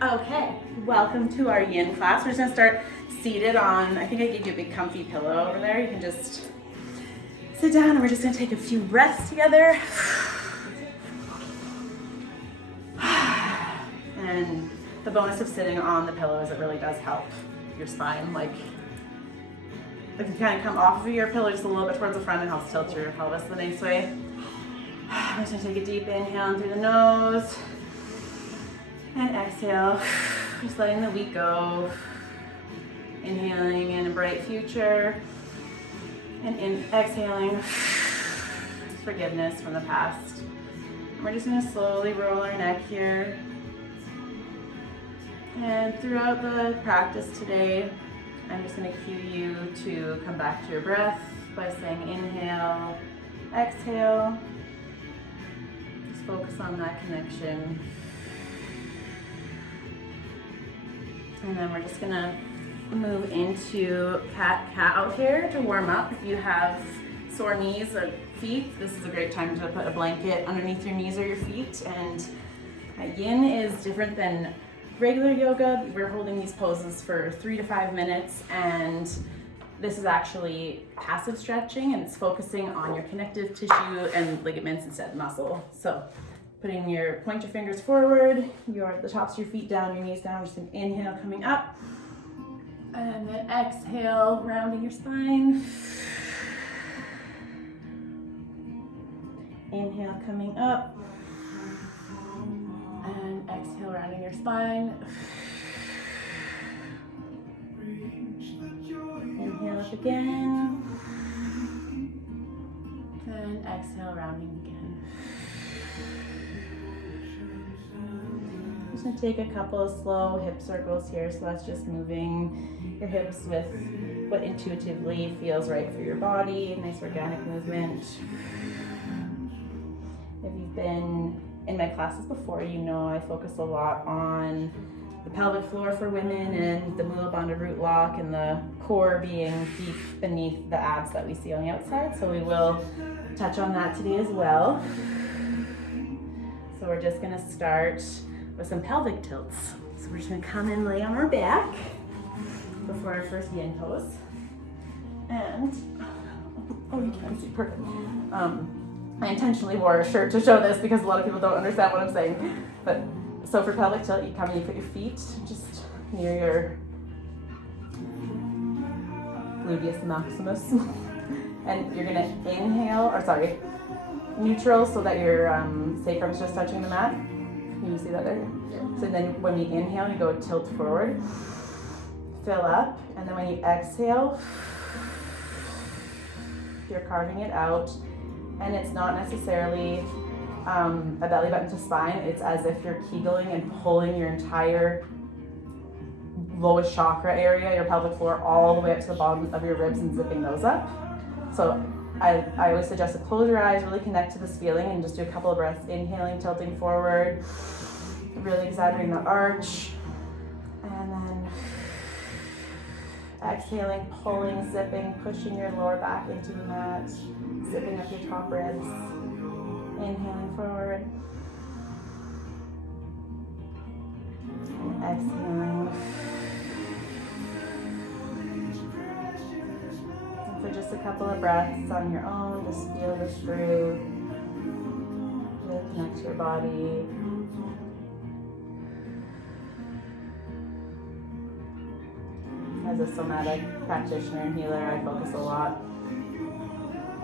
Okay, welcome to our yin class. We're just gonna start seated on, I think I gave you a big comfy pillow over there. You can just sit down and we're just gonna take a few breaths together. And the bonus of sitting on the pillow is it really does help your spine. Like if you kind of come off of your pillow just a little bit towards the front, it helps tilt your pelvis the nice way. I'm just gonna take a deep inhale in through the nose. And exhale, just letting the week go. Inhaling in a bright future. And exhaling forgiveness from the past. We're just gonna slowly roll our neck here. And throughout the practice today, I'm just gonna cue you to come back to your breath by saying inhale, exhale. Just focus on that connection. And then we're just gonna move into cat-cow here to warm up. If you have sore knees or feet, this is a great time to put a blanket underneath your knees or your feet. And yin is different than regular yoga. We're holding these poses for 3 to 5 minutes, and this is actually passive stretching, and it's focusing on your connective tissue and ligaments instead of muscle. So point your fingers forward, the tops of your feet down, your knees down. Just an inhale coming up. And then exhale, rounding your spine. Inhale coming up. And exhale, rounding your spine. Inhale up again. And exhale, rounding again. Just gonna take a couple of slow hip circles here. So that's just moving your hips with what intuitively feels right for your body. Nice organic movement. If you've been in my classes before, you know I focus a lot on the pelvic floor for women and the Mula Bandha root lock and the core being deep beneath the abs that we see on the outside. So we will touch on that today as well. So we're just gonna start with some pelvic tilts. So we're just gonna come and lay on our back before our first yin pose. And, oh, you can't see, perfect. I intentionally wore a shirt to show this because a lot of people don't understand what I'm saying. But, so for pelvic tilt, you come and you put your feet just near your gluteus maximus. And you're gonna inhale, neutral so that your sacrum's just touching the mat. Can you see that there? Yeah. So then when we inhale, you go tilt forward, fill up, and then when you exhale, you're carving it out. And it's not necessarily a belly button to spine. It's as if you're kegling and pulling your entire lowest chakra area, your pelvic floor, all the way up to the bottom of your ribs and zipping those up. So I always suggest to close your eyes, really connect to this feeling, and just do a couple of breaths, inhaling, tilting forward, really exaggerating the arch, and then exhaling, pulling, zipping, pushing your lower back into the mat, zipping up your top ribs, inhaling forward, and exhaling. For just a couple of breaths on your own, just feel this through. Really connect to your body. As a somatic practitioner and healer, I focus a lot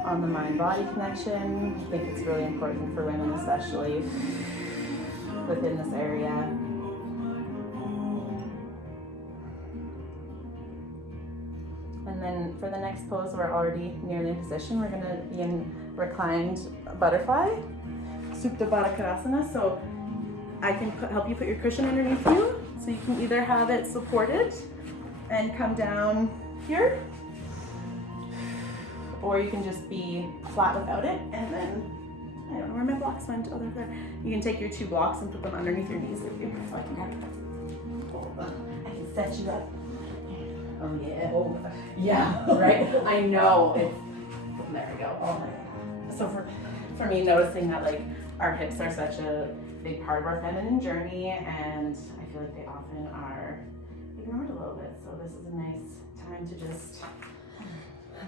on the mind-body connection. I think it's really important for women, especially within this area. And then for the next pose, we're already nearly in position. We're gonna be in reclined butterfly, Supta Baddha Konasana. So I can help you put your cushion underneath you. So you can either have it supported and come down here, or you can just be flat without it. And then, I don't know where my blocks went, oh, they're there. You can take your 2 blocks and put them underneath your knees if you, so I can set you up. Oh yeah. Oh yeah. Right? I know. There we go. Oh my God. So for me, noticing that like our hips are such a big part of our feminine journey, and I feel like they often are ignored a little bit. So this is a nice time to just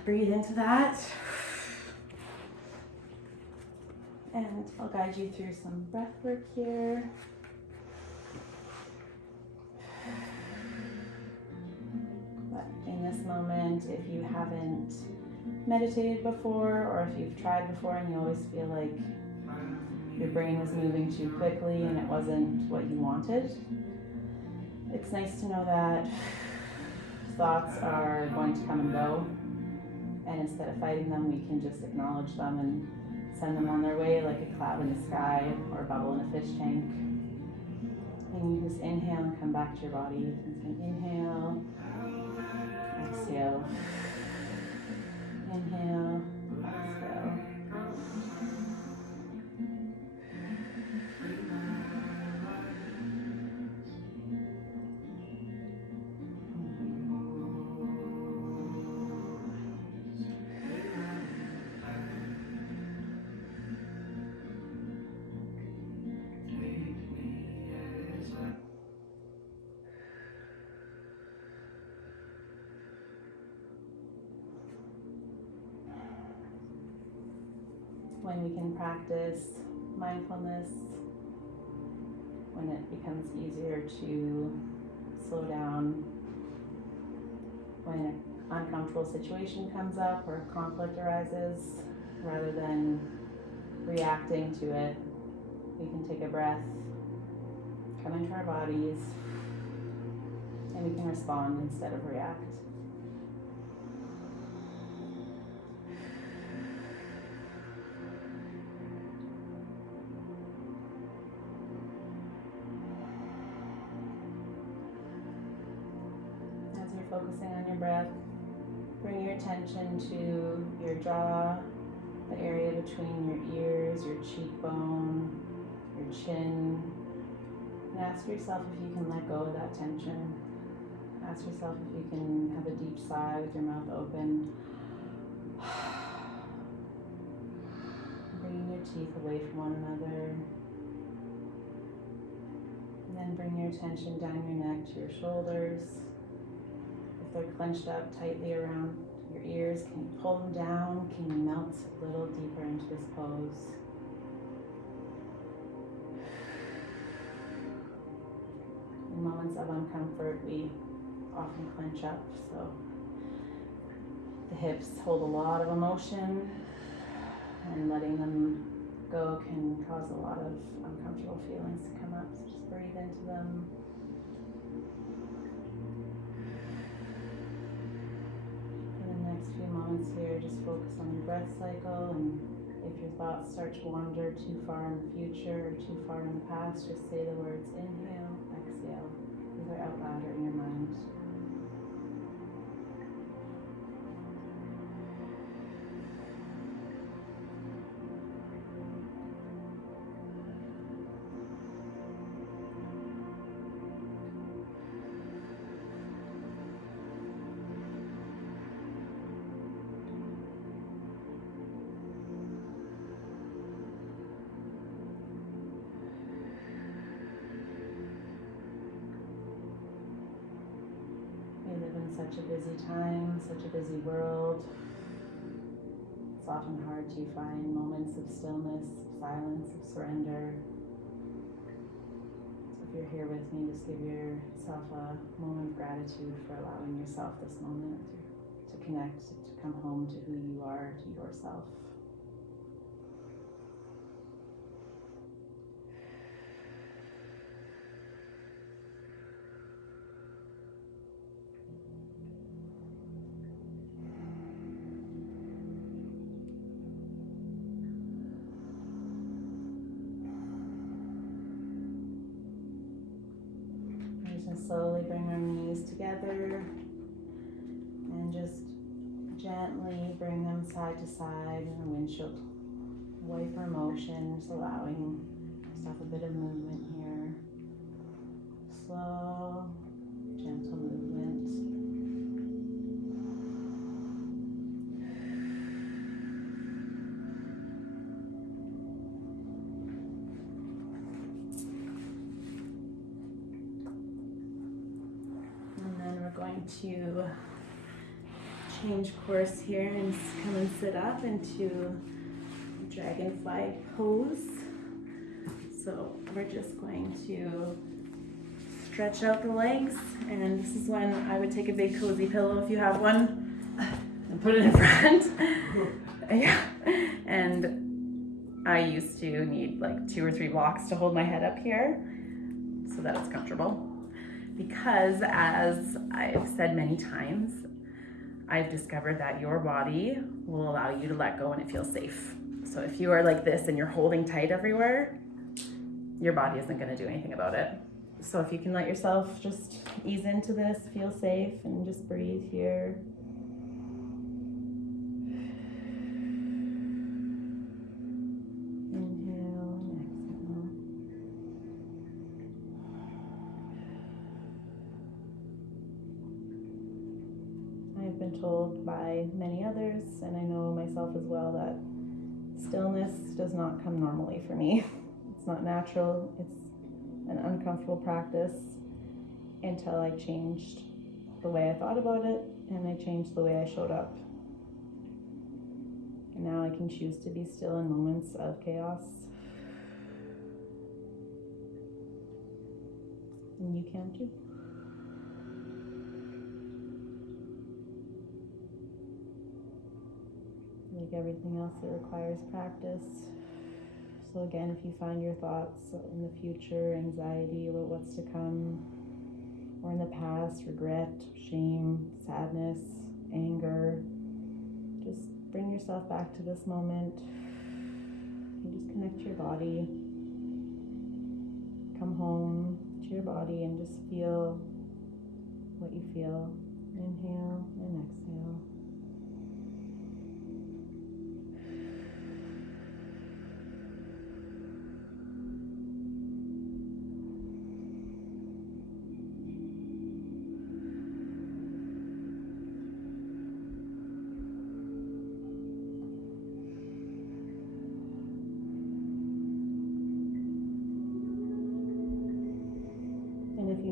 breathe into that. And I'll guide you through some breath work here. But in this moment, if you haven't meditated before, or if you've tried before and you always feel like your brain was moving too quickly and it wasn't what you wanted, it's nice to know that thoughts are going to come and go, and instead of fighting them, we can just acknowledge them and send them on their way like a cloud in the sky or a bubble in a fish tank. And you just inhale and come back to your body. You can inhale, exhale, inhale, exhale. When we can practice mindfulness, when it becomes easier to slow down, when an uncomfortable situation comes up or conflict arises, rather than reacting to it, we can take a breath, come into our bodies, and we can respond instead of react. Focusing on your breath, bring your attention to your jaw, the area between your ears, your cheekbone, your chin, and ask yourself if you can let go of that tension. Ask yourself if you can have a deep sigh with your mouth open. Bringing your teeth away from one another. And then bring your attention down your neck to your shoulders. If they're clenched up tightly around your ears, can you pull them down? Can you melt a little deeper into this pose? In moments of uncomfort, we often clench up, so the hips hold a lot of emotion, and letting them go can cause a lot of uncomfortable feelings to come up, so just breathe into them. Few moments here, just focus on your breath cycle, and if your thoughts start to wander too far in the future or too far in the past, just say the words inhale, exhale, either out loud or in your mind. Such a busy time, such a busy world. It's often hard to find moments of stillness, of silence, of surrender. So if you're here with me, just give yourself a moment of gratitude for allowing yourself this moment to connect, to come home to who you are, to yourself. Slowly bring our knees together and just gently bring them side to side in a windshield wiper motion, just allowing yourself a bit of movement here. Slow, gentle movement. going to change course here and come and sit up into dragonfly pose. So we're just going to stretch out the legs, and this is when I would take a big cozy pillow if you have one and put it in front. Yeah. And I used to need like 2 or 3 blocks to hold my head up here so that it's comfortable. Because as I've said many times, I've discovered that your body will allow you to let go when it feels safe. So if you are like this and you're holding tight everywhere, your body isn't going to do anything about it. So if you can let yourself just ease into this, feel safe, and just breathe here. Inhale and exhale. I've been told by many others, and I know myself as well, that stillness does not come normally for me. It's not natural. It's an uncomfortable practice until I changed the way I thought about it, and I changed the way I showed up. And now I can choose to be still in moments of chaos. And you can too. Like everything else, it requires practice. So again, if you find your thoughts in the future, anxiety about what's to come, or in the past, regret, shame, sadness, anger, just bring yourself back to this moment and just connect to your body. Come home to your body and just feel what you feel. Inhale and exhale.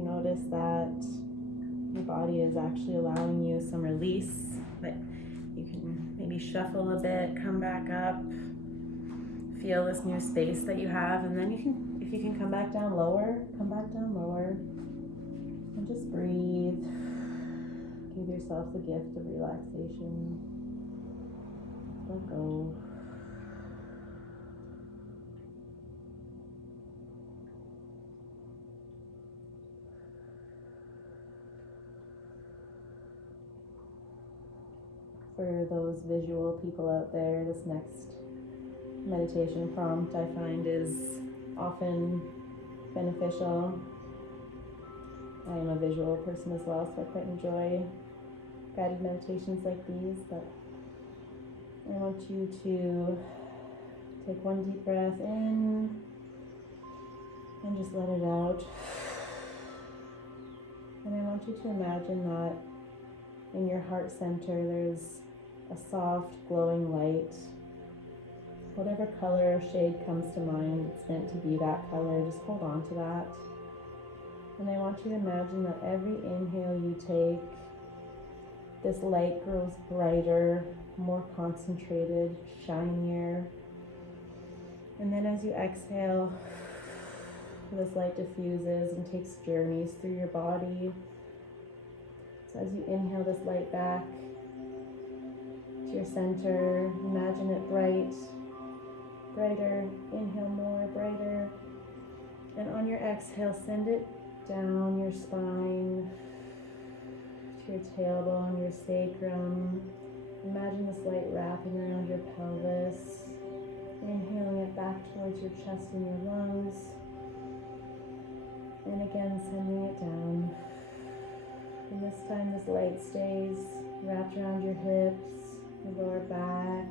Notice that your body is actually allowing you some release, but you can maybe shuffle a bit, come back up, feel this new space that you have, and then you can, if you can come back down lower, and just breathe. Give yourself the gift of relaxation. Let go. For those visual people out there, this next meditation prompt I find is often beneficial. I am a visual person as well, so I quite enjoy guided meditations like these, but I want you to take one deep breath in and just let it out. And I want you to imagine that in your heart center there's a soft glowing light. Whatever color or shade comes to mind, it's meant to be that color. Just hold on to that. And I want you to imagine that every inhale you take, this light grows brighter, more concentrated, shinier. And then as you exhale, this light diffuses and takes journeys through your body. So as you inhale this light back to your center, imagine it bright, brighter. Inhale more, brighter. And on your exhale, send it down your spine to your tailbone, your sacrum. Imagine this light wrapping around your pelvis. Inhaling it back towards your chest and your lungs. And again, sending it down. And this time this light stays wrapped around your hips, your lower back.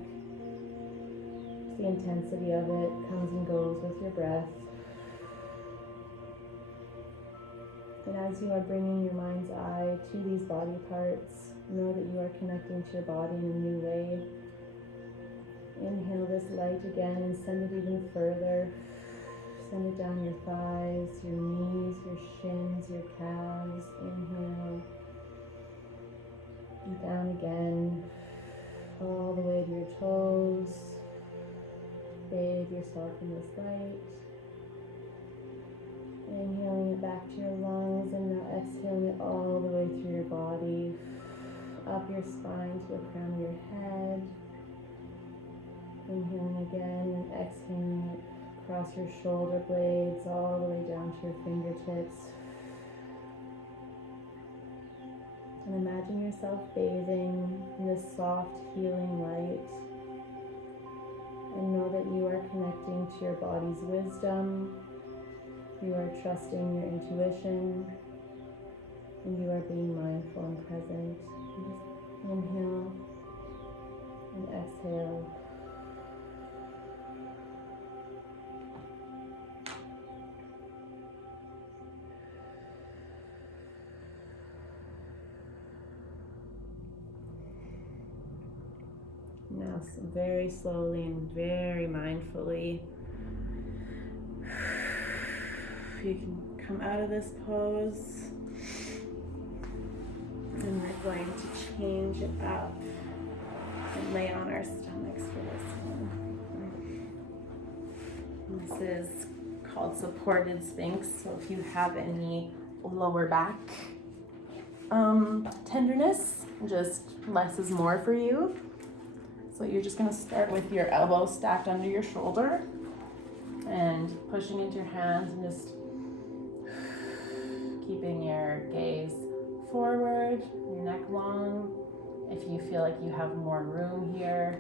The intensity of it comes and goes with your breath. And as you are bringing your mind's eye to these body parts, know that you are connecting to your body in a new way. Inhale this light again and send it even further. Send it down your thighs, your knees, your shins, your calves. Inhale. in this light. Inhaling it back to your lungs and now exhaling it all the way through your body, up your spine to the crown of your head. Inhaling again and exhaling it across your shoulder blades all the way down to your fingertips. And imagine yourself bathing in this soft, healing light. And know that you are connecting to your body's wisdom. You are trusting your intuition. And you are being mindful and present. Just inhale and exhale. Now, very slowly and very mindfully, you can come out of this pose, and we're going to change it up and lay on our stomachs for this one. This is called supported sphinx, so if you have any lower back tenderness, just less is more for you. So you're just going to start with your elbows stacked under your shoulder and pushing into your hands and just keeping your gaze forward, your neck long. If you feel like you have more room here,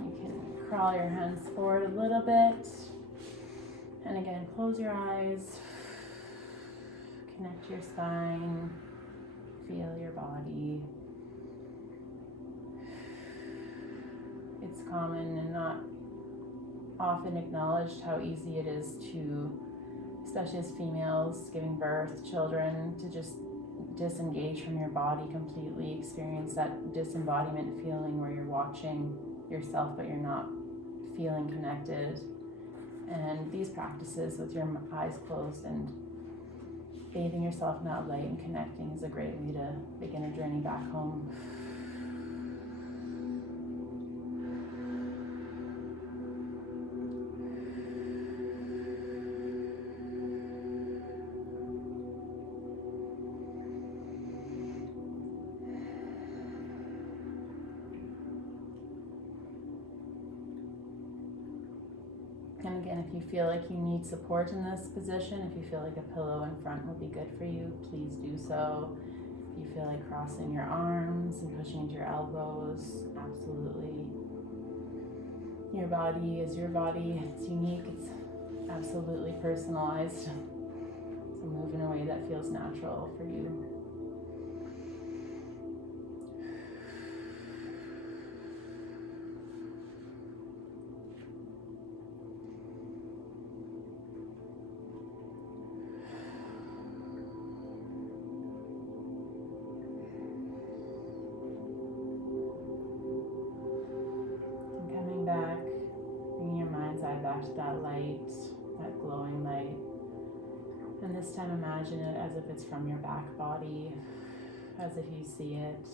you can crawl your hands forward a little bit. And again, close your eyes, connect your spine, feel your body. It's common and not often acknowledged how easy it is to, especially as females giving birth, children, to just disengage from your body completely, experience that disembodiment feeling where you're watching yourself but you're not feeling connected. And these practices with your eyes closed and bathing yourself in that light and connecting is a great way to begin a journey back home. And again, if you feel like you need support in this position, if you feel like a pillow in front would be good for you, please do so. If you feel like crossing your arms and pushing into your elbows, absolutely. Your body is your body. It's unique. It's absolutely personalized. So move in a way that feels natural for you. Back, bringing your mind's eye back to that light, that glowing light. And this time imagine it as if it's from your back body, as if you see it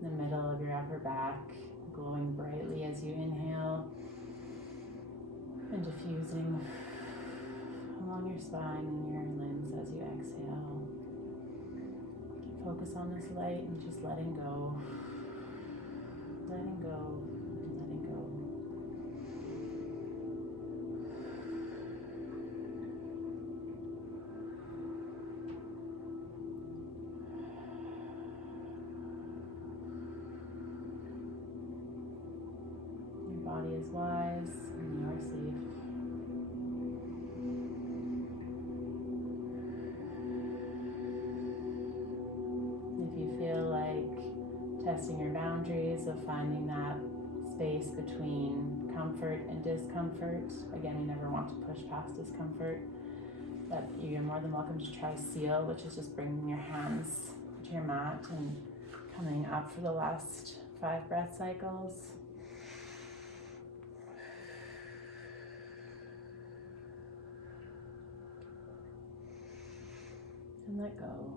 in the middle of your upper back, glowing brightly as you inhale and diffusing along your spine and your limbs as you exhale. Focus on this light and just letting go, letting go, letting go. Body is wise and you are safe. If you feel like testing your boundaries of finding that space between comfort and discomfort, again, we never want to push past discomfort, but you're more than welcome to try seal, which is just bringing your hands to your mat and coming up for the last 5 breath cycles. And let go.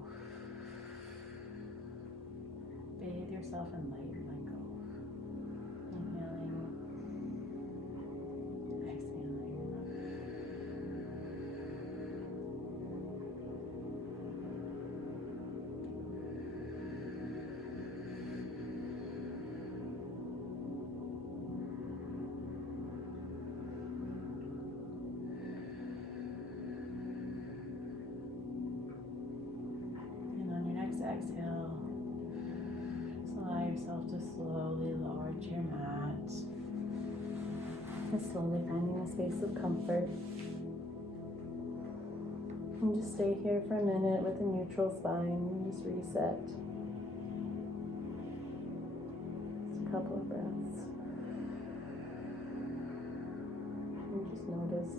Bathe yourself in light and let go. Inhaling, exhaling, exhale, just allow yourself to slowly lower to your mat. And slowly finding a space of comfort. And just stay here for a minute with a neutral spine and just reset. Just a couple of breaths. And just notice.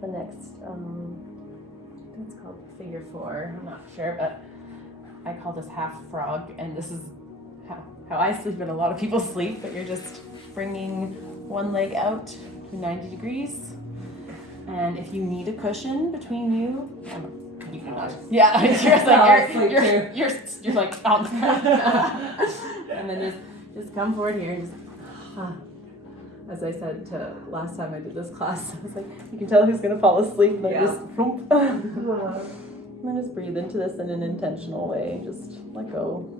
The next, I think it's called figure 4, I'm not sure, but I call this half frog, and this is how I sleep and a lot of people sleep, but you're just bringing one leg out to 90 degrees, and if you need a cushion between you can not. Yeah, you're like on the ground. And then just come forward here and just, as I said to last time I did this class, I was like, you can tell who's gonna fall asleep, and then just and then just breathe into this in an intentional way. Just let go.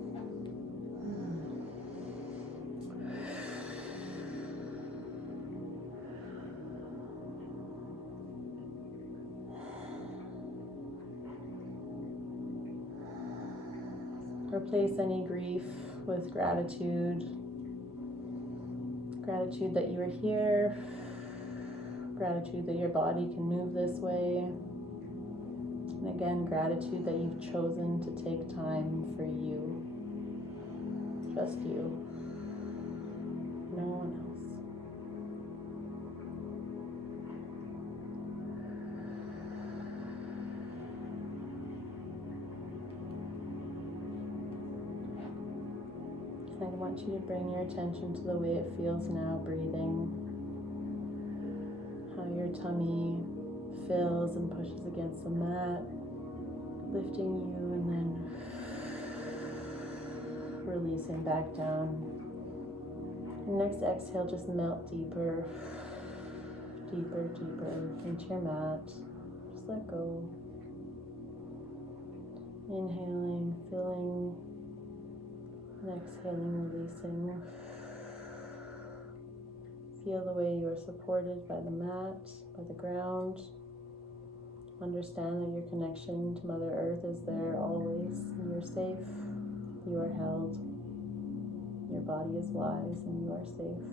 Replace any grief with gratitude. Gratitude that you are here. Gratitude that your body can move this way. And again, gratitude that you've chosen to take time for you. Just you. No one else. I want you to bring your attention to the way it feels now, breathing. How your tummy fills and pushes against the mat, lifting you and then releasing back down. And next exhale, just melt deeper, deeper, deeper into your mat. Just let go. Inhaling, filling, and exhaling, releasing. Feel the way you are supported by the mat, by the ground. Understand that your connection to Mother Earth is there always. You're safe, you are held. Your body is wise and you are safe.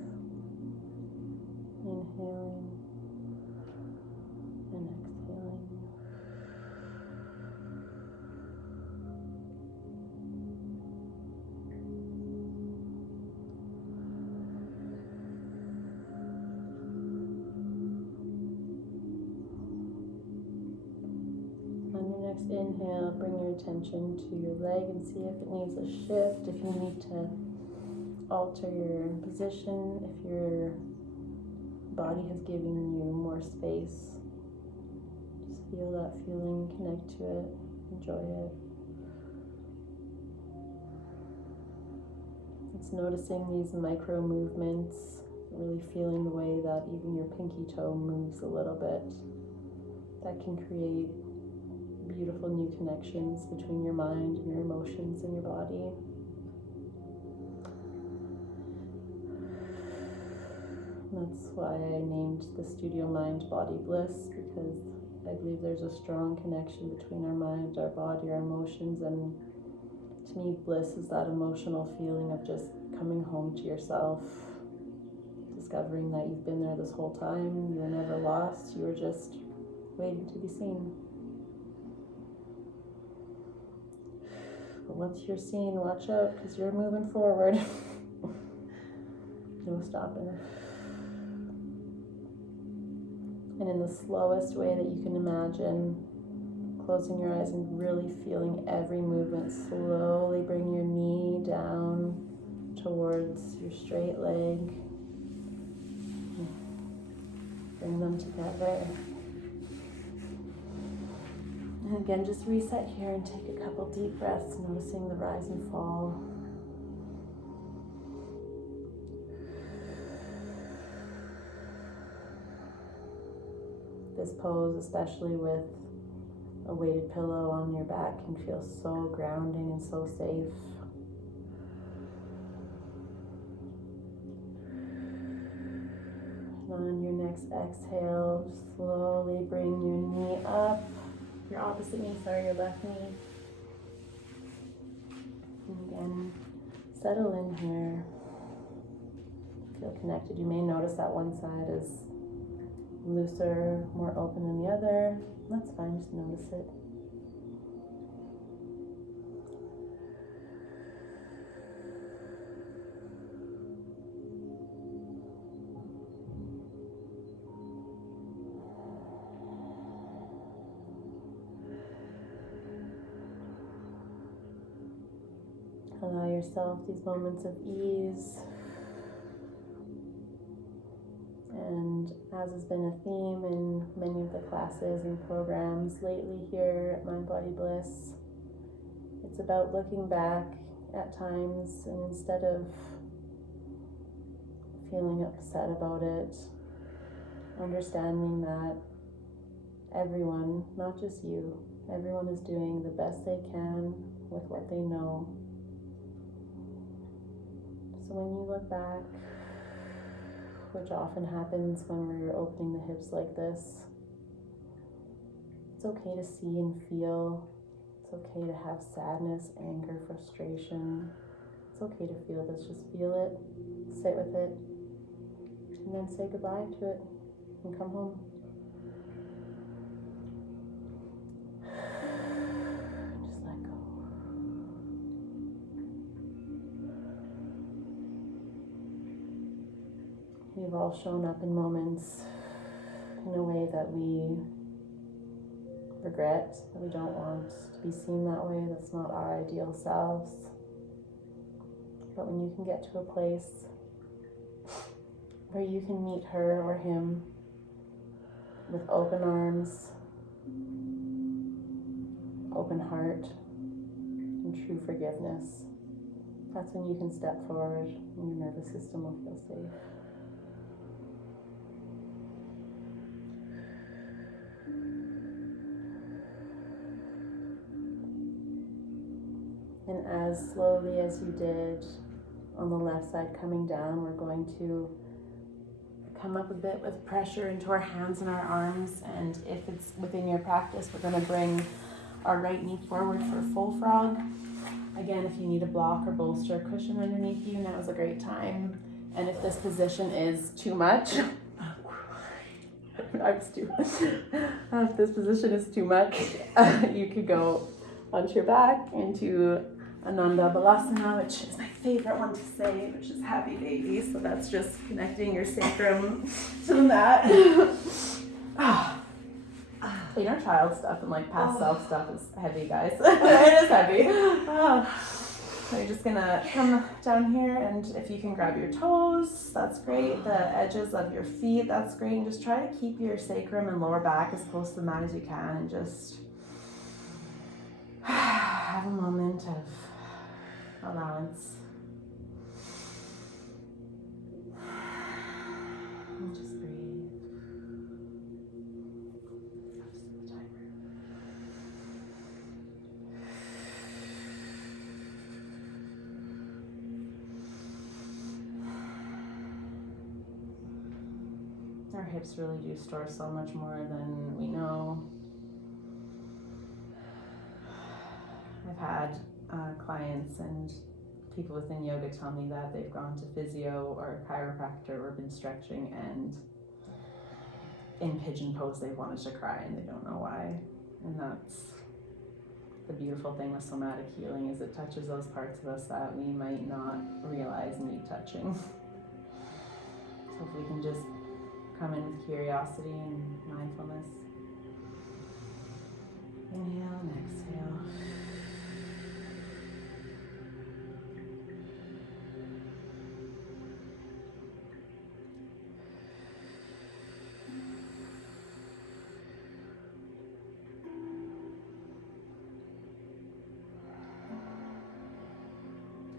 Inhaling and exhaling. Inhale, bring your attention to your leg and see if it needs a shift, if you need to alter your position, if your body has given you more space. Just feel that feeling, connect to it, enjoy it. It's noticing these micro movements, really feeling the way that even your pinky toe moves a little bit. That can create beautiful new connections between your mind and your emotions and your body. That's why I named the studio Mind Body Bliss, because I believe there's a strong connection between our mind, our body, our emotions, and to me, bliss is that emotional feeling of just coming home to yourself, discovering that you've been there this whole time, you were never lost, you were just waiting to be seen. But once you're seen, watch out, because you're moving forward. No stopping. And in the slowest way that you can imagine, closing your eyes and really feeling every movement, slowly bring your knee down towards your straight leg. Bring them together. And again, just reset here and take a couple deep breaths, noticing the rise and fall. This pose, especially with a weighted pillow on your back, can feel so grounding and so safe. On your next exhale, slowly bring your knee up. Your opposite knee, sorry, your left knee. And again, settle in here. Feel connected. You may notice that one side is looser, more open than the other. That's fine, just notice it. Allow yourself these moments of ease. And as has been a theme in many of the classes and programs lately here at Mind Body Bliss, it's about looking back at times and instead of feeling upset about it, understanding that everyone, not just you, everyone is doing the best they can with what they know. So when you look back, which often happens when we're opening the hips like this, it's okay to see and feel. It's okay to have sadness, anger, frustration. It's okay to feel this. Just feel it, sit with it, and then say goodbye to it and come home. Just let go. We've all shown up in moments in a way that we regret, that we don't want to be seen that way. That's not our ideal selves. But when you can get to a place where you can meet her or him with open arms, open heart, and true forgiveness, that's when you can step forward and your nervous system will feel safe. And as slowly as you did on the left side coming down, we're going to come up a bit with pressure into our hands and our arms. And if it's within your practice, we're going to bring our right knee forward for full frog. Again, if you need a block or bolster cushion underneath you, now is a great time. And if this position is too much, if this position is too much, you could go onto your back into Ananda Balasana, which is my favorite one to say, which is happy baby. So that's just connecting your sacrum to the mat. Inner child stuff and like past self stuff is heavy, guys. It is heavy. So you're just gonna come down here, and if you can grab your toes, that's great. The edges of your feet, that's great. And just try to keep your sacrum and lower back as close to the mat as you can, and just have a moment of allowance. And just breathe. Our hips really do store so much more than we know. I've had clients and people within yoga tell me that they've gone to physio or a chiropractor or been stretching, and in pigeon pose they've wanted to cry and they don't know why. And that's the beautiful thing with somatic healing, is it touches those parts of us that we might not realize need touching. So if we can just come in with curiosity and mindfulness. Inhale and exhale.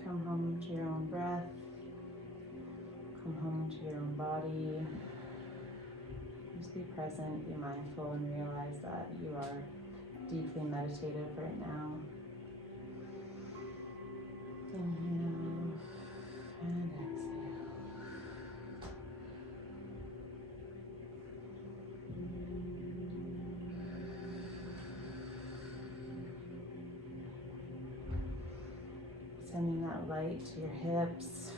Come home to your own breath. Come home to your own body. Just be present, be mindful, and realize that you are deeply meditative right now. Inhale and exhale. sending that light to your hips,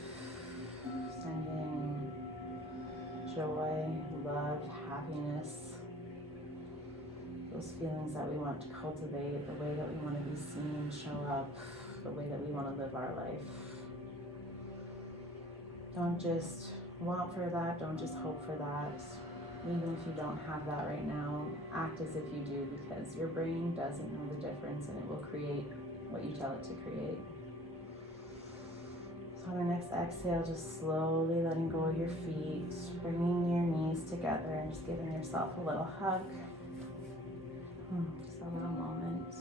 sending joy, love, happiness, those feelings that we want to cultivate, the way that we want to be seen, show up, the way that we want to live our life. Don't just want for that, don't just hope for that. Even if you don't have that right now, act as if you do, because your brain doesn't know the difference and it will create what you tell it to create. So on the next exhale, just slowly letting go of your feet, bringing your knees together and just giving yourself a little hug. Just a little moment.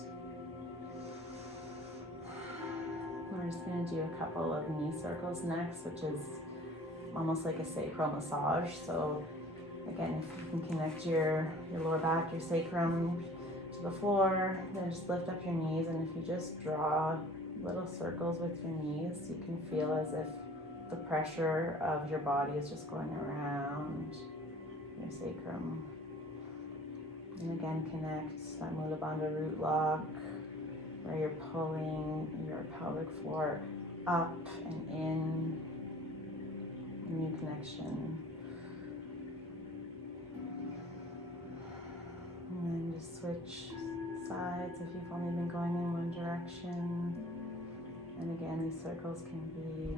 We're just going to do a couple of knee circles next, which is almost like a sacral massage. So again, if you can connect your lower back, your sacrum to the floor, then just lift up your knees, and if you just draw little circles with your knees, you can feel as if the pressure of your body is just going around your sacrum. And again, connect that Mula Bandha root lock, where you're pulling your pelvic floor up and in, a new connection. And then just switch sides if you've only been going in one direction. And again, these circles can be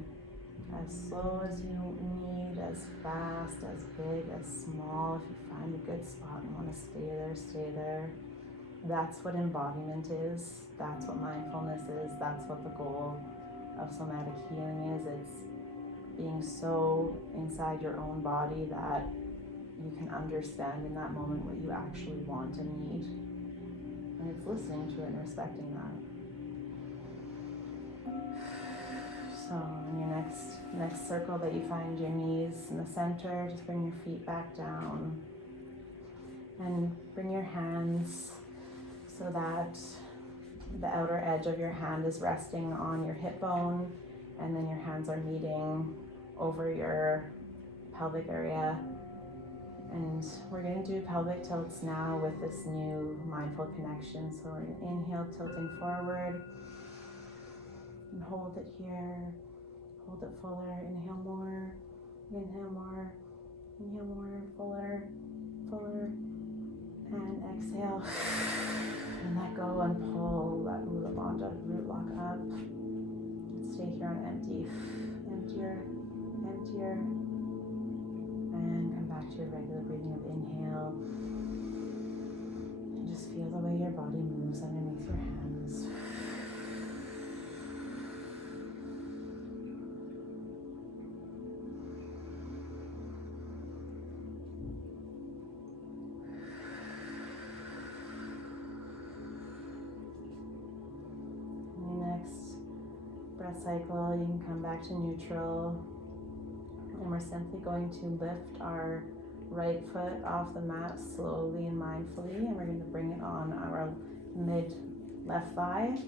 as slow as you need, as fast, as big, as small. If you find a good spot and want to stay there, stay there. That's what embodiment is. That's what mindfulness is. That's what the goal of somatic healing is. It's being so inside your own body that you can understand in that moment what you actually want and need. And it's listening to it and respecting that. So in your next circle that you find your knees in the center, just bring your feet back down and bring your hands so that the outer edge of your hand is resting on your hip bone, and then your hands are meeting over your pelvic area. And we're going to do pelvic tilts now with this new mindful connection. So we're going to inhale, tilting forward, and hold it here. Hold it fuller. Inhale more. Inhale more. Inhale more. Fuller. Fuller. And exhale. And let go and pull that Mula Bandha root lock up. Stay here on empty. Emptier. Emptier. And come back to your regular breathing of inhale. And just feel the way your body moves underneath your hands. Breath cycle, you can come back to neutral, and we're simply going to lift our right foot off the mat slowly and mindfully, and we're going to bring it on our mid left thigh.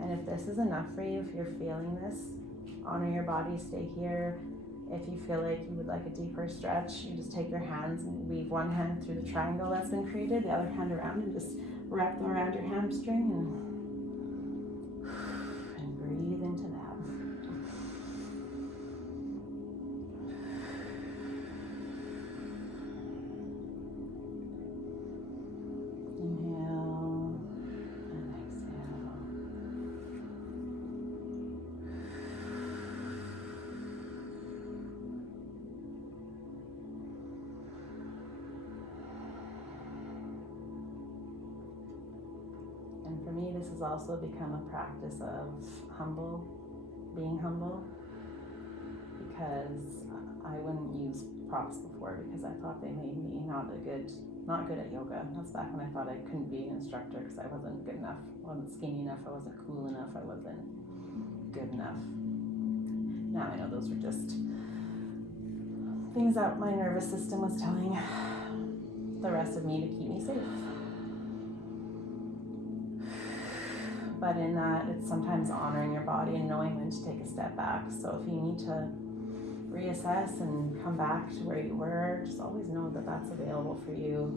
And if this is enough for you, if you're feeling this, honor your body, stay here. If you feel like you would like a deeper stretch, you just take your hands and weave one hand through the triangle that's been created, the other hand around, and just wrap them around your hamstring and breathe into that. Inhale and exhale. And for me, this has also become a practice of being humble, because I wouldn't use props before because I thought they made me not good at yoga. That's back when I thought I couldn't be an instructor because I wasn't good enough, I wasn't skinny enough, I wasn't cool enough, I wasn't good enough. Now I know those were just things that my nervous system was telling the rest of me to keep me safe. But in that, it's sometimes honoring your body and knowing when to take a step back. So if you need to reassess and come back to where you were, just always know that that's available for you.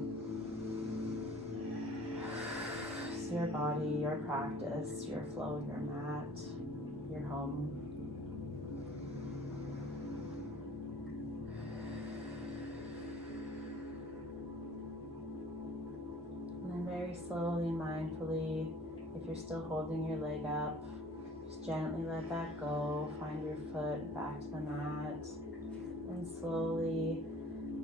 It's your body, your practice, your flow, your mat. your home. And then very slowly, mindfully, if you're still holding your leg up, just gently let that go. Find your foot back to the mat. And slowly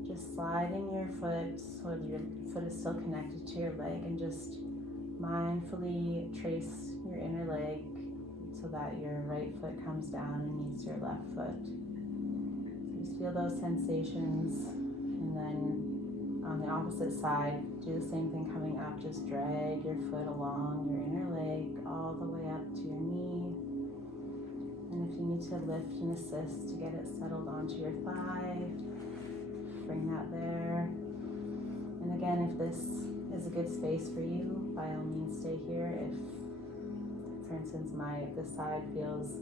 just sliding your foot so your foot is still connected to your leg, and just mindfully trace your inner leg so that your right foot comes down and meets your left foot. Just feel those sensations, and then on the opposite side, do the same thing coming up. Just drag your foot along your inner leg all the way up to your knee. And if you need to lift and assist to get it settled onto your thigh, bring that there. And again, if this is a good space for you, by all means stay here. If, for instance, this side feels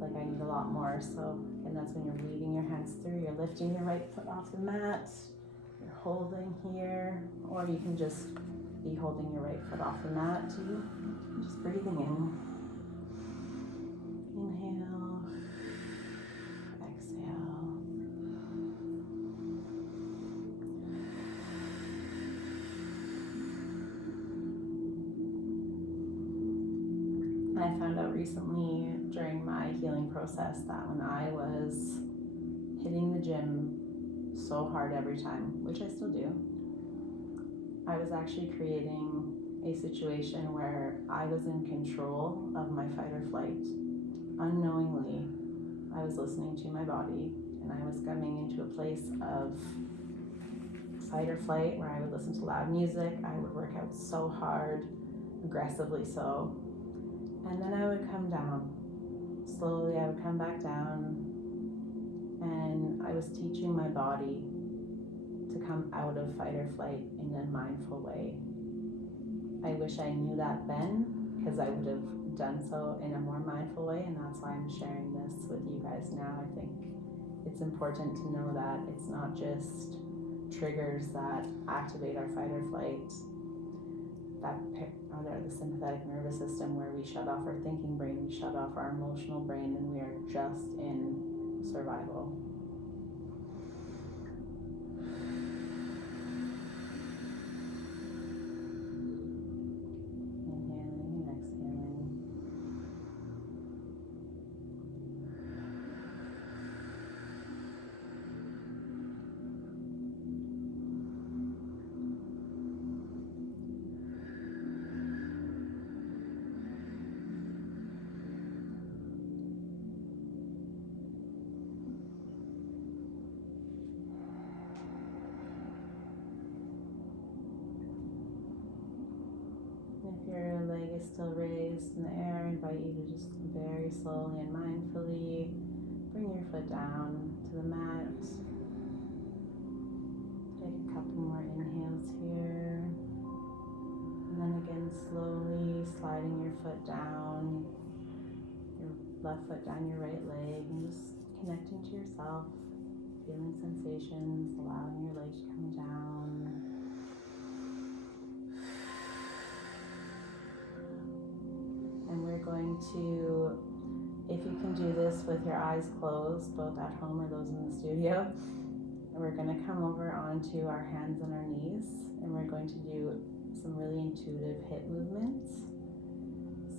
like I need a lot more, so again, that's when you're weaving your hands through, you're lifting your right foot off the mat, you're holding here, or you can just be holding your right foot off the mat too. Just breathing in. Inhale, exhale. I found out recently during my healing process that when I was hitting the gym so hard every time, which I still do, I was actually creating a situation where I was in control of my fight or flight. Unknowingly, I was listening to my body, and I was coming into a place of fight or flight where I would listen to loud music, I would work out so hard, aggressively so, and then I would come down. Slowly I would come back down, and I was teaching my body to come out of fight or flight in a mindful way. I wish I knew that then, because I would have done so in a more mindful way, and that's why I'm sharing this with you guys now. I think it's important to know that it's not just triggers that activate our fight or flight, that are the sympathetic nervous system, where we shut off our thinking brain, we shut off our emotional brain, and we are just in survival. If your leg is still raised in the air, I invite you to just very slowly and mindfully bring your foot down to the mat. Take a couple more inhales here. And then again, slowly sliding your foot down, your left foot down your right leg, and just connecting to yourself, feeling sensations, allowing your leg to come down. And we're going to, if you can do this with your eyes closed, both at home or those in the studio, and we're going to come over onto our hands and our knees, and we're going to do some really intuitive hip movements.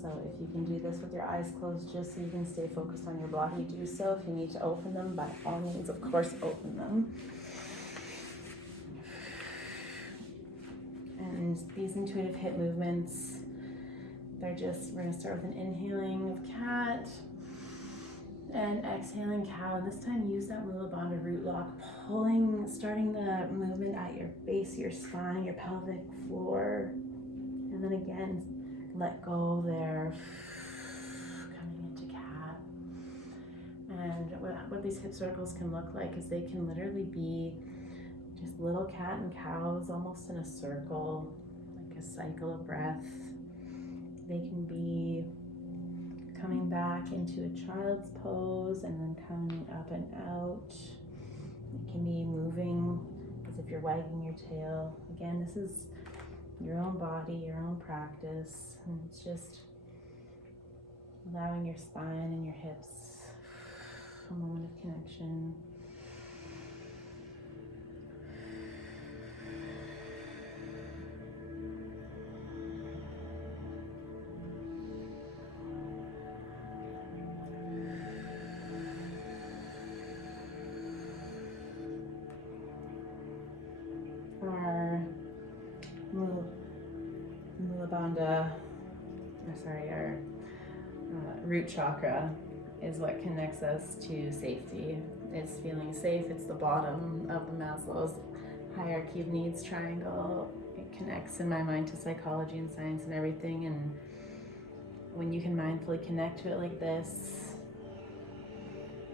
So if you can do this with your eyes closed, just so you can stay focused on your body, do so. If you need to open them, by all means, of course, open them. And these intuitive hip movements, we're going to start with an inhaling of cat and exhaling cow. And this time use that Mula Bandha root lock, starting the movement at your base of your spine, your pelvic floor. And then again, let go there, coming into cat. And what these hip circles can look like is they can literally be just little cat and cows almost in a circle, like a cycle of breath. They can be coming back into a child's pose and then coming up and out. It can be moving as if you're wagging your tail. Again, this is your own body, your own practice, and it's just allowing your spine and your hips a moment of connection. Our our root chakra is what connects us to safety. It's feeling safe. It's the bottom of the Maslow's hierarchy of needs triangle. It connects in my mind to psychology and science and everything. And when you can mindfully connect to it like this,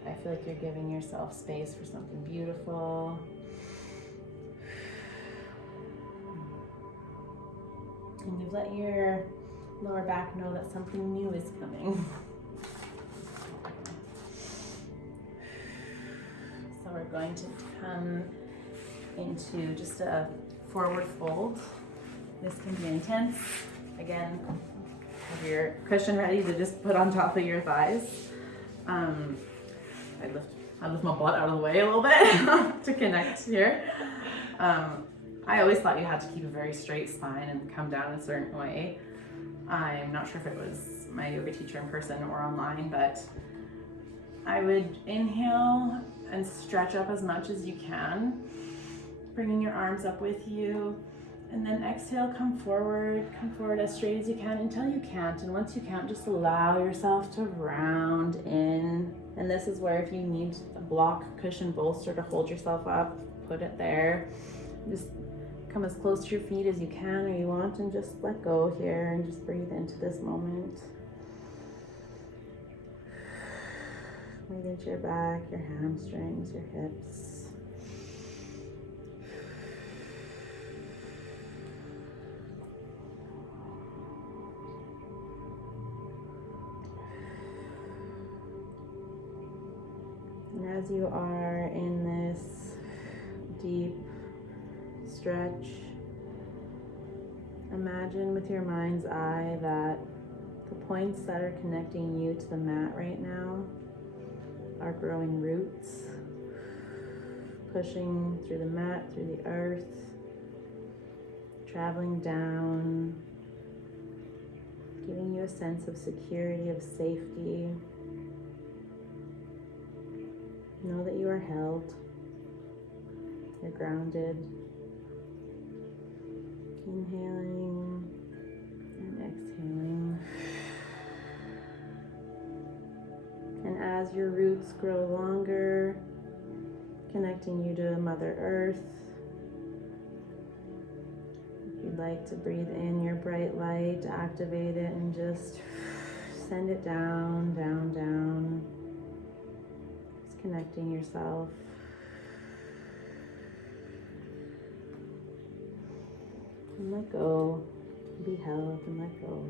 I feel like you're giving yourself space for something beautiful. And you've let your lower back know that something new is coming. So we're going to come into just a forward fold. This can be intense. Again, have your cushion ready to just put on top of your thighs. I lift my butt out of the way a little bit to connect here. I always thought you had to keep a very straight spine and come down a certain way. I'm not sure if it was my yoga teacher in person or online, but I would inhale and stretch up as much as you can, bringing your arms up with you, and then exhale, come forward as straight as you can until you can't. And once you can't, just allow yourself to round in. And this is where if you need a block, cushion, bolster to hold yourself up, put it there. Just come as close to your feet as you can or you want and just let go here and just breathe into this moment. Breathe into your back, your hamstrings, your hips. And as you are in this deep stretch, imagine with your mind's eye that the points that are connecting you to the mat right now are growing roots, pushing through the mat, through the earth, traveling down, giving you a sense of security, of safety. Know that you are held, you're grounded. Inhaling and exhaling. And as your roots grow longer, connecting you to Mother Earth, if you'd like to breathe in your bright light, activate it and just send it down, down, down. Just connecting yourself. And let go, be held and let go.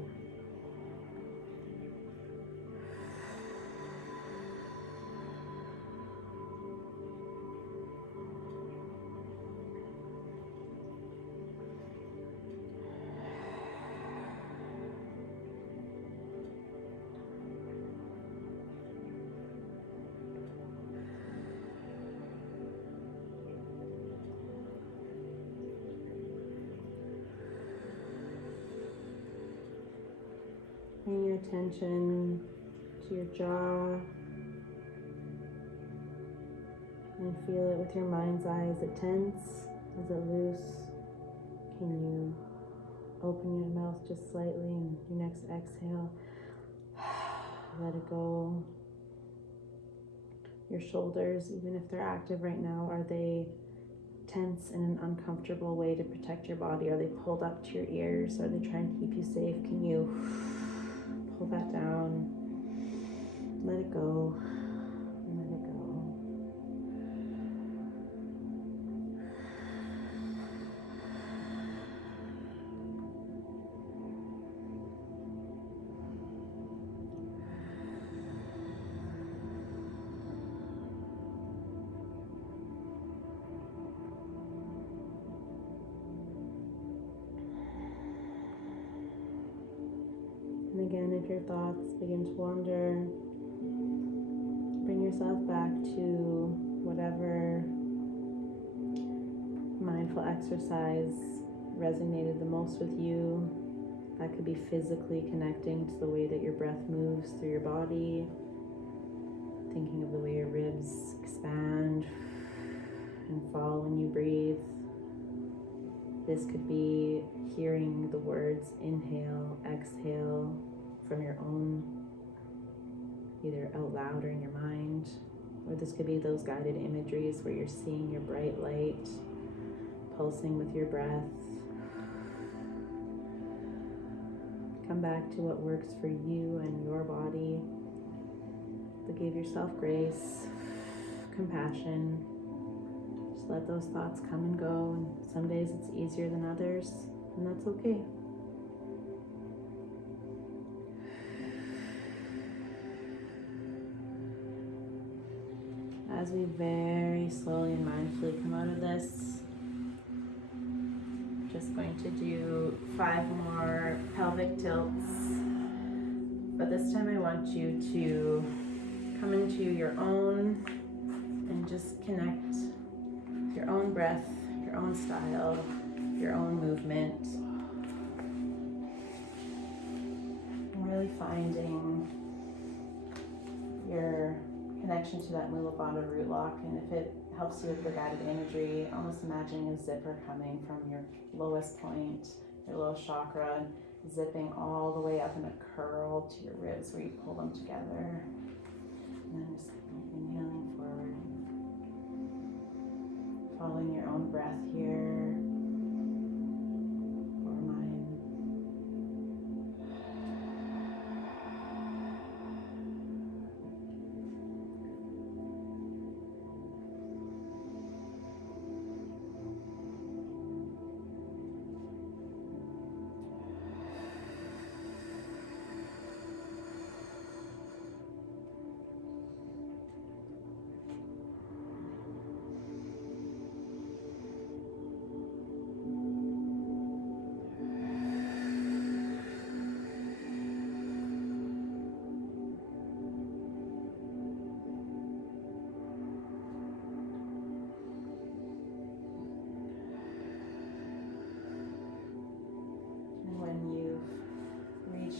Bring your attention to your jaw and feel it with your mind's eye. Is it tense? Is it loose? Can you open your mouth just slightly and your next exhale, let it go. Your shoulders, even if they're active right now, are they tense in an uncomfortable way to protect your body? Are they pulled up to your ears? Are they trying to keep you safe? Can you pull that down? Let it go. Let it go. And again, if your thoughts begin to wander, bring yourself back to whatever mindful exercise resonated the most with you. That could be physically connecting to the way that your breath moves through your body, thinking of the way your ribs expand and fall when you breathe. This could be hearing the words inhale, exhale from your own, either out loud or in your mind. Or this could be those guided imageries where you're seeing your bright light pulsing with your breath. Come back to what works for you and your body. But give yourself grace, compassion. Just let those thoughts come and go. And some days it's easier than others, and that's okay. As we very slowly and mindfully come out of this, just going to do 5 more pelvic tilts. But this time I want you to come into your own and just connect your own breath, your own style, your own movement. And really finding your connection to that Mula Bandha root lock. And if it helps you with the guided imagery, almost imagining a zipper coming from your lowest point, your lowest chakra, zipping all the way up in a curl to your ribs where you pull them together. And then just inhaling forward, following your own breath here, or mine.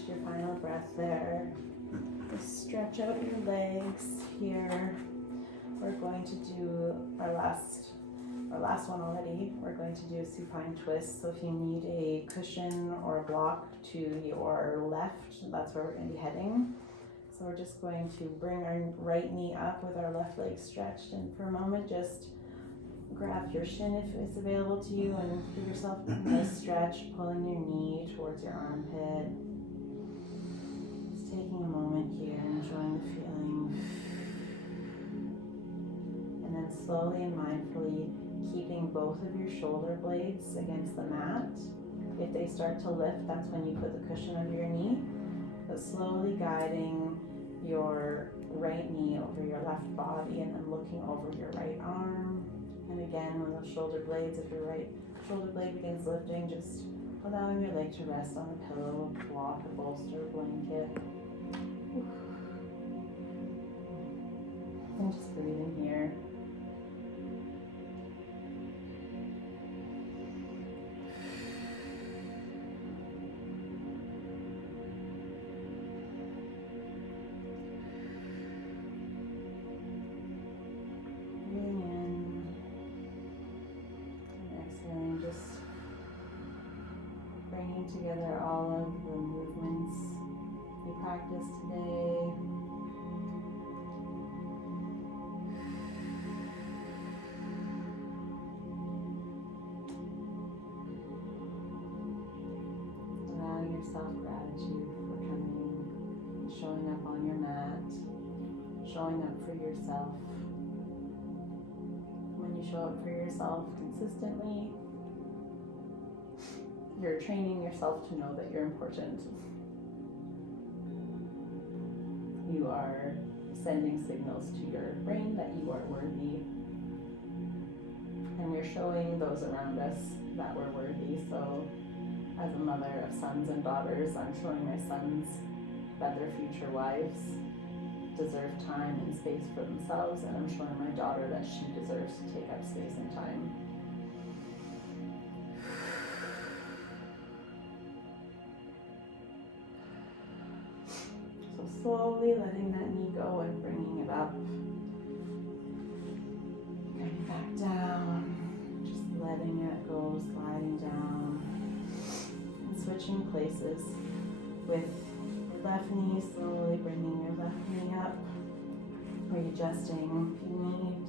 Your final breath there. Just stretch out your legs here. We're going to do our last one already. We're going to do a supine twist. So if you need a cushion or a block to your left, that's where we're going to be heading. So we're just going to bring our right knee up with our left leg stretched, and for a moment just grab your shin if it's available to you and give yourself a nice stretch, pulling your knee towards your armpit. Taking a moment here, enjoying the feeling. And then slowly and mindfully keeping both of your shoulder blades against the mat. If they start to lift, that's when you put the cushion under your knee. But slowly guiding your right knee over your left body and then looking over your right arm. And again, when those shoulder blades, if your right shoulder blade begins lifting, just allowing your leg to rest on a pillow, block, a bolster, a blanket. And just breathing here. Breathing in and exhaling, just bringing together all of the movements we practiced today. Allowing yourself gratitude for coming, showing up on your mat, showing up for yourself. When you show up for yourself consistently, you're training yourself to know that you're important. You are sending signals to your brain that you are worthy. And we're showing those around us that we're worthy. So as a mother of sons and daughters, I'm showing my sons that their future wives deserve time and space for themselves, and I'm showing my daughter that she deserves to take up space and time. So slowly letting that knee go and bringing it up. Coming back down. Just letting it go, sliding down. And switching places with your left knee, slowly bringing your left knee up. Readjusting if you need.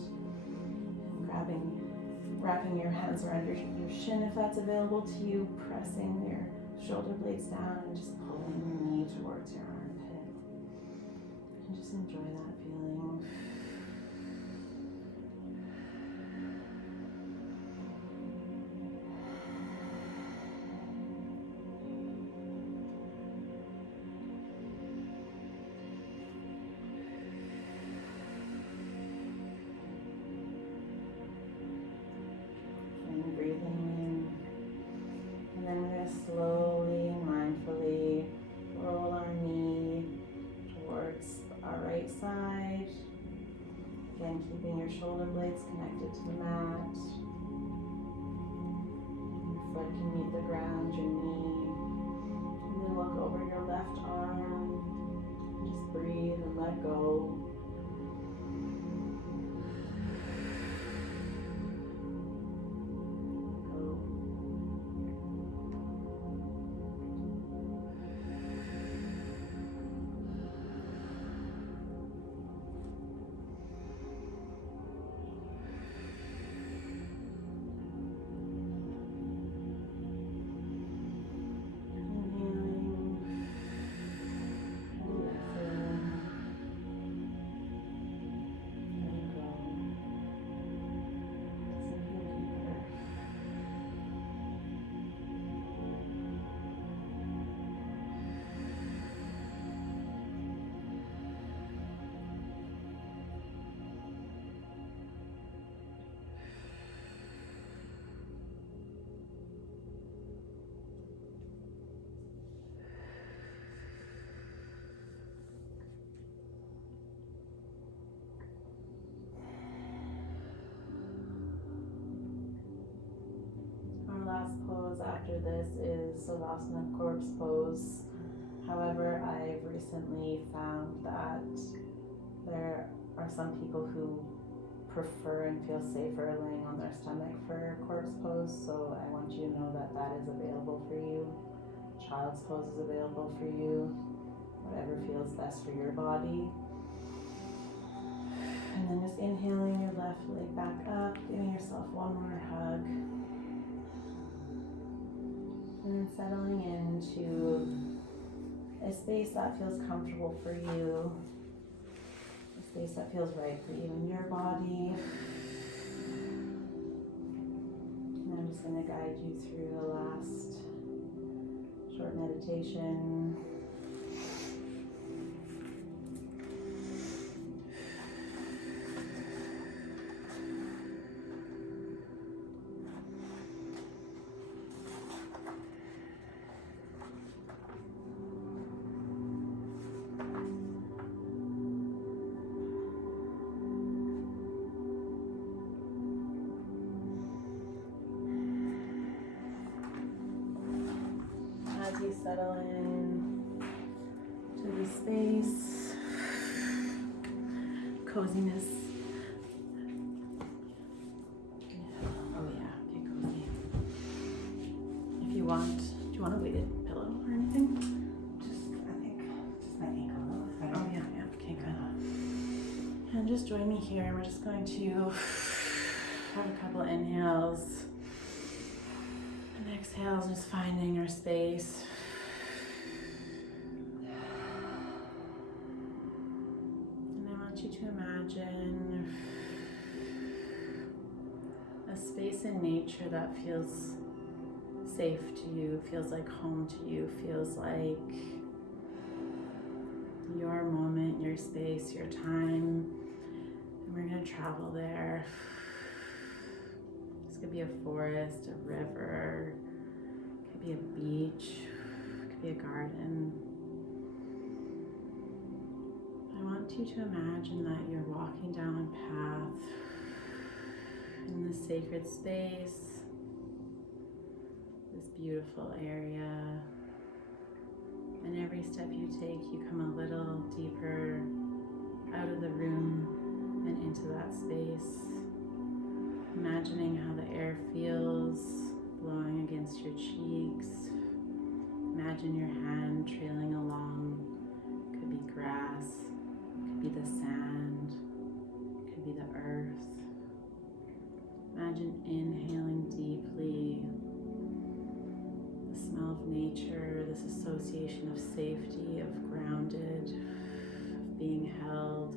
And wrapping your hands around your shin if that's available to you. Pressing your shoulder blades down and just pulling your knee towards your armpit. And just enjoy that feeling. And breathing in. And then we're going to slowly and mindfully roll our knee towards our right side. Again, keeping your shoulder blades connected to the mat. Your foot can meet the ground, your knee. And then look over your left arm. Just breathe and let go. Last pose after this is Savasana corpse pose. However, I've recently found that there are some people who prefer and feel safer laying on their stomach for corpse pose, so I want you to know that that is available for you. Child's pose is available for you, whatever feels best for your body. And then just inhaling your left leg back up, giving yourself one more hug. And settling into a space that feels comfortable for you, a space that feels right for you and your body. And I'm just going to guide you through the last short meditation. As you settle in to the space, coziness. Oh yeah, get cozy. If you want, do you want a weighted pillow or anything? I think just my ankle. Oh yeah, okay, good. And just join me here. We're just going to have a couple inhales. And exhales, just finding our space. And I want you to imagine a space in nature that feels safe to you, feels like home to you, feels like your moment, your space, your time. And we're gonna travel there. This could be a forest, a river, it could be a beach, it could be a garden. want you to imagine that you're walking down a path in this sacred space, this beautiful area, and every step you take, you come a little deeper out of the room and into that space, imagining how the air feels blowing against your cheeks. Imagine your hand trailing along. Could be grass, could be the sand, could be the earth. Imagine inhaling deeply, the smell of nature, this association of safety, of grounded, of being held.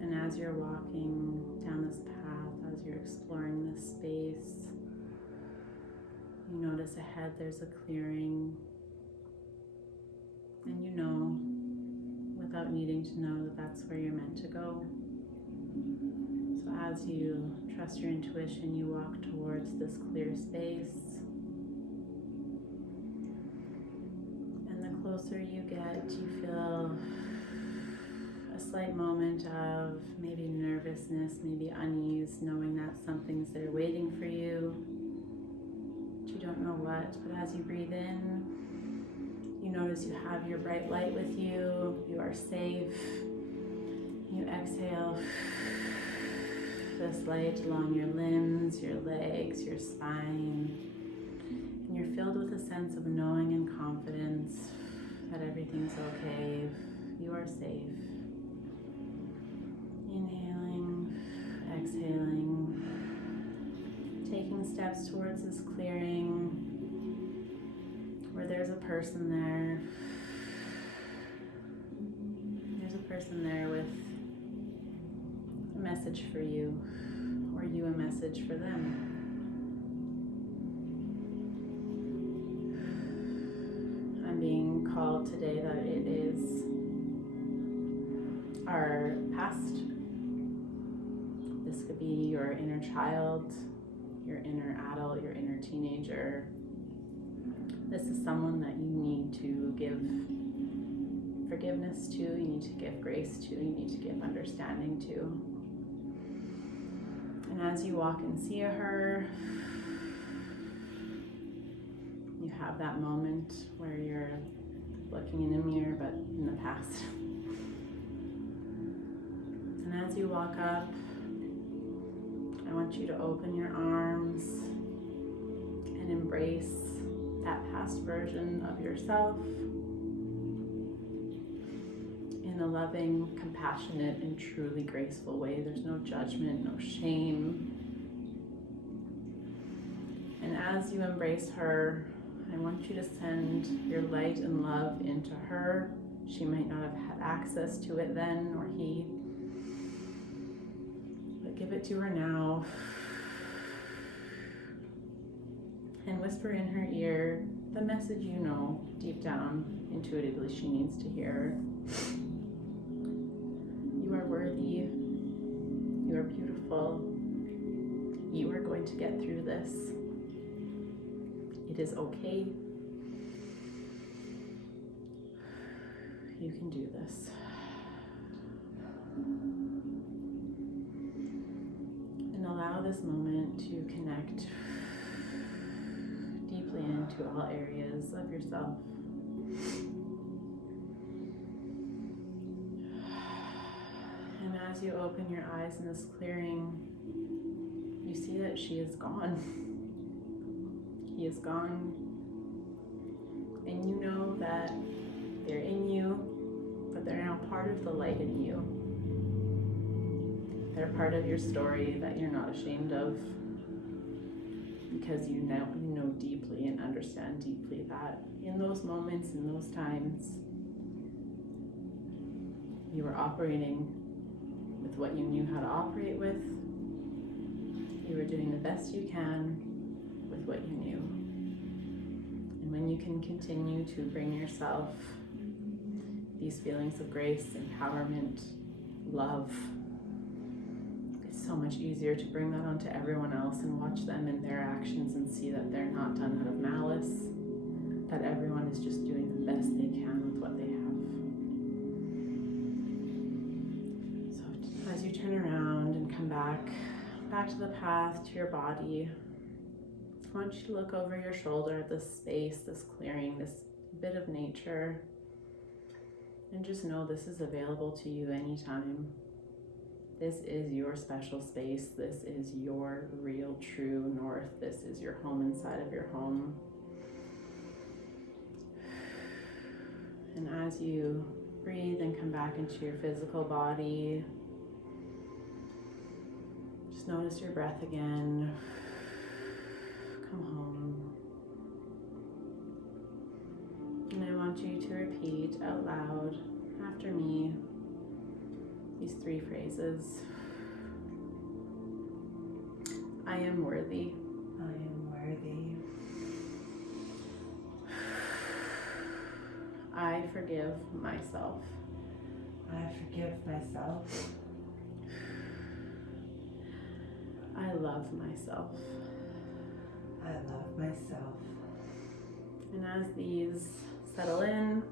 And as you're walking down this path, as you're exploring this space, you notice ahead there's a clearing, and you know, without needing to know, that that's where you're meant to go. So as you trust your intuition, you walk towards this clear space. And the closer you get, you feel a slight moment of maybe nervousness, maybe unease, knowing that something's there waiting for you. But you don't know what, but as you breathe in, you notice you have your bright light with you, you are safe. You exhale this light along your limbs, your legs, your spine, and you're filled with a sense of knowing and confidence that everything's okay, you are safe. Inhaling, exhaling, taking steps towards this clearing where there's a person there. There's a person there with a message for you, or you a message for them. I'm being called today that it is our past. This could be your inner child, your inner adult, your inner teenager. This is someone that you need to give forgiveness to, you need to give grace to, you need to give understanding to. And as you walk and see her, you have that moment where you're looking in a mirror, but in the past. And as you walk up, I want you to open your arms and embrace that past version of yourself in a loving, compassionate, and truly graceful way. There's no judgment, no shame. And as you embrace her, I want you to send your light and love into her. She might not have had access to it then, or he, but give it to her now. And whisper in her ear the message you know deep down, intuitively, she needs to hear. You are worthy. You are beautiful. You are going to get through this. It is okay. You can do this. And allow this moment to connect deeply into all areas of yourself. And as you open your eyes in this clearing, you see that she is gone. He is gone. And you know that they're in you, but they're now part of the light in you. They're part of your story that you're not ashamed of, because you know deeply and understand deeply that in those moments, in those times, you were operating with what you knew how to operate with. You were doing the best you can with what you knew. And when you can continue to bring yourself these feelings of grace, empowerment, love, it's so much easier to bring that onto everyone else and watch them in their actions and see that they're not done out of malice, that everyone is just doing the best they can with what they have. as you turn around and come back to the path, to your body, I want you to look over your shoulder at this space, this clearing, this bit of nature, and just know this is available to you anytime. This is your special space. This is your real, true north. This is your home inside of your home. And as you breathe and come back into your physical body, just notice your breath again. Come home. And I want you to repeat out loud after me these 3 phrases. I am worthy. I am worthy. I forgive myself. I forgive myself. I love myself. I love myself. And as these settle in,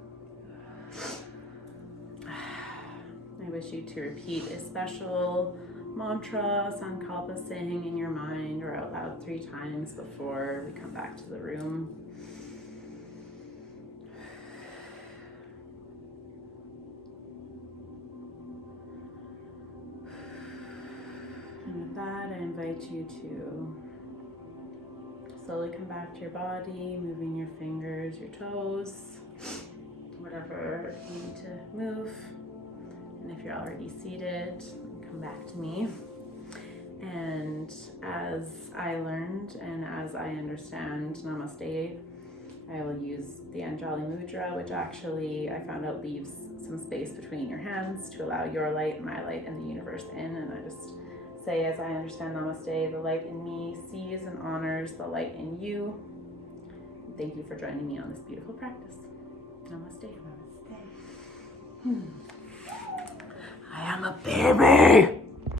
I wish you to repeat a special mantra, sankalpa saying in your mind or out loud 3 times before we come back to the room. And with that, I invite you to slowly come back to your body, moving your fingers, your toes, whatever you need to move. And if you're already seated, come back to me. And as I learned and as I understand Namaste, I will use the Anjali Mudra, which actually I found out leaves some space between your hands to allow your light, my light, and the universe in. And I just say, as I understand Namaste, the light in me sees and honors the light in you. Thank you for joining me on this beautiful practice. Namaste. Namaste. I am a baby.